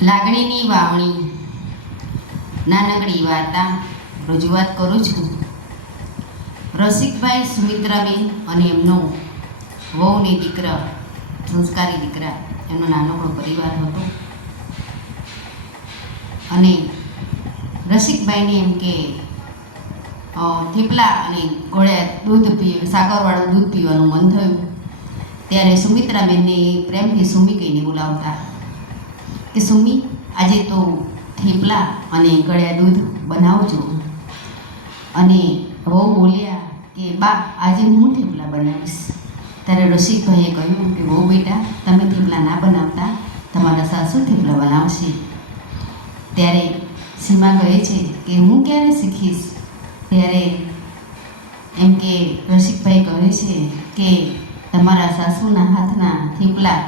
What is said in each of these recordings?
લાગણીની વાવણી નાનકડી વાર્તા રજૂઆત કરું છું. રસિકભાઈ, સુમિત્રાબેન અને એમનો વહુ ને દીકરા, સંસ્કારી દીકરા, એમનો નાનકડો પરિવાર હતો. અને રસિકભાઈને એમ કે થેપલા અને ગોળ્યા સાકરવાળું દૂધ પીવાનું મન થયું. ત્યારે સુમિત્રાબેનને પ્રેમથી સુમી કહીને બોલાવતા કે સુમી, આજે તો થેપલા અને ગળ્યા દૂધ બનાવજો. અને વહુ બોલ્યા કે બા, આજે હું થેપલા બનાવીશ. ત્યારે રસિકભાઈએ કહ્યું કે વહુ બેટા, તમે થેપલા ના બનાવતા, તમારા સાસુ થેપલા બનાવશે. ત્યારે સીમા કહે છે કે હું ક્યારે શીખીશ. ત્યારે એમ કે રસિકભાઈ કહે છે કે તમારા સાસુના હાથના થેપલા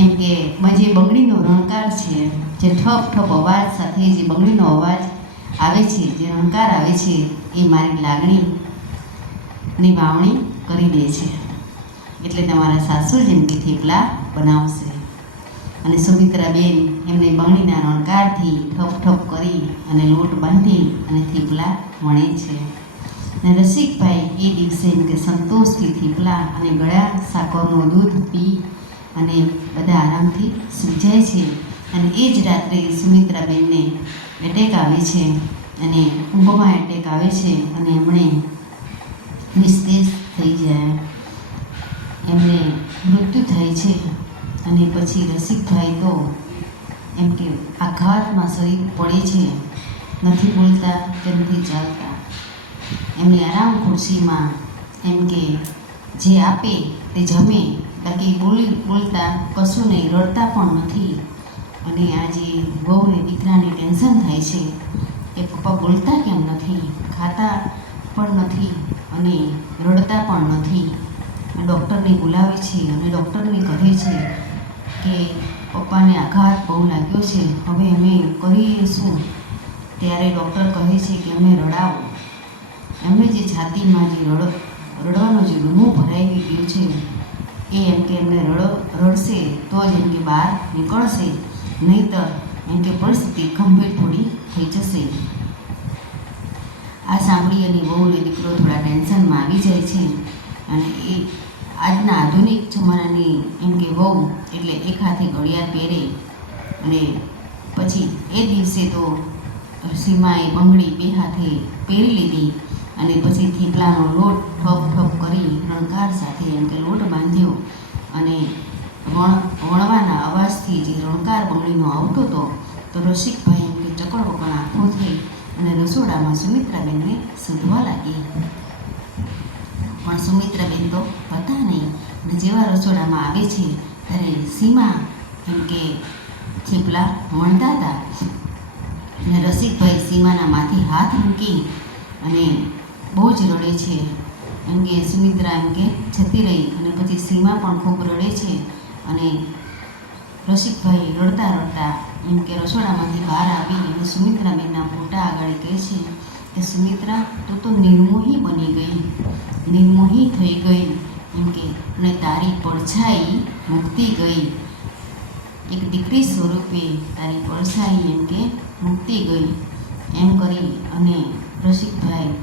એમ કે જે બંગડીનો રણકાર છે, જે ઠપ ઠપ અવાજ સાથે જે બંગડીનો અવાજ આવે છે, જે રણકાર આવે છે, એ મારી લાગણીની વાવણી કરી દે છે. એટલે તમારા સાસુ જેમ કે થેપલા બનાવશે. અને સુમિત્રાબેન એમને બંગડીના રણકારથી ઠપ ઠપ કરી અને લોટ બાંધી અને થેપલા વણે છે. અને રસિકભાઈ એ દિવસે એમ કે સંતોષથી થેપલા અને ગળ્યા સાકરનું દૂધ પી અને બધા આરામથી સૂઈ જાય છે. અને એ જ રાત્રે સુમિત્રાબેનને એટેક આવે છે અને ઊંઘમાં એટેક આવે છે અને એમણે નિસ્તેજ થઈ જાય, એમને મૃત્યુ થાય છે. અને પછી રસિકભાઈ તો એમ કે આઘાતમાં શરીર પડે છે, નથી બોલતા કે નથી ચાલતા. એમની આરામ ખુરશીમાં એમ કે જે આપે તે જમે, બાકી બોલતા કશું નહીં, રડતા પણ નથી. અને આજે વહુને દીકરાને ટેન્શન થાય છે કે પપ્પા બોલતા કેમ નથી, ખાતા પણ નથી અને રડતા પણ નથી. ડૉક્ટરને બોલાવે છે અને ડૉક્ટરને કહે છે કે પપ્પાને આઘાત બહુ લાગ્યો છે, હવે અમે કરીએ શું. ત્યારે ડૉક્ટર કહે છે કે અમે રડાવો. એમને જે છાતીમાં જે રડવાનો જે ડૂમો ભરાઈ ગયો છે, એ એમ કે એમને રડશે તો જ એમ કે બહાર નીકળશે, નહીંતર એમ કે પરિસ્થિતિ ગંભીર થોડી થઈ જશે. આ સાંભળી અને વહુ અને દીકરો થોડા ટેન્શનમાં આવી જાય છે. અને એ આજના આધુનિક જમાનાની એમ કે વહુ એટલે એક હાથે ઘડિયાળ પહેરે. અને પછી એ દિવસે તો સીમાએ બંગડી બે હાથે પહેરી લીધી અને પછી થેપલાનો લોટ ઠપ ઠપ કરી રણકાર સાથે એમ કે લોટ બાંધ્યો. અને વણવાના અવાજથી જે રણકાર બંગડીનો આવતો હતો, તો રસિકભાઈ એમ કે ચકડવકડ આંખો થઈ અને રસોડામાં સુમિત્રાબેનને શોધવા લાગી. પણ સુમિત્રાબેન તો હતા નહીં. અને જેવા રસોડામાં આવે છે ત્યારે સીમા એમ કે થેપલા વણતા હતા. અને રસિકભાઈ સીમાના માથે હાથ મૂકી અને બહુ જ રડે છે. એમ કે સુમિત્રા એમ કે જતી રહી અને પછી સીમા પણ ખૂબ રડે છે. અને રસિકભાઈ રડતા રડતા એમ કે રસોડામાંથી બહાર આવી અને સુમિત્રાબેનના ફોટા આગળ કહે છે કે સુમિત્રા, તું તો નિર્મોહી બની ગઈ, નિર્મોહી થઈ ગઈ એમ કે, અને તારી પડછાઈ મૂકતી ગઈ. એક દીકરી સ્વરૂપે તારી પડછાઈ એમ કે મૂકતી ગઈ. એમ કરી અને રસિકભાઈ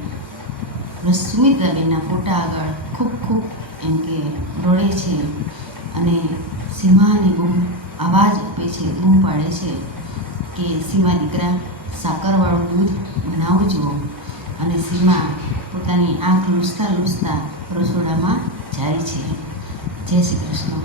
સુમિત્રાબેનના ફોટા આગળ ખૂબ ખૂબ એમ કે રડે છે. અને સીમાને બહુ અવાજ આપે છે, બૂમ પાડે છે કે સીમા દીકરા, સાકરવાળું દૂધ બનાવજો. અને સીમા પોતાની આંખ લૂછતા લૂછતા રસોડામાં જાય છે. જય શ્રી કૃષ્ણ.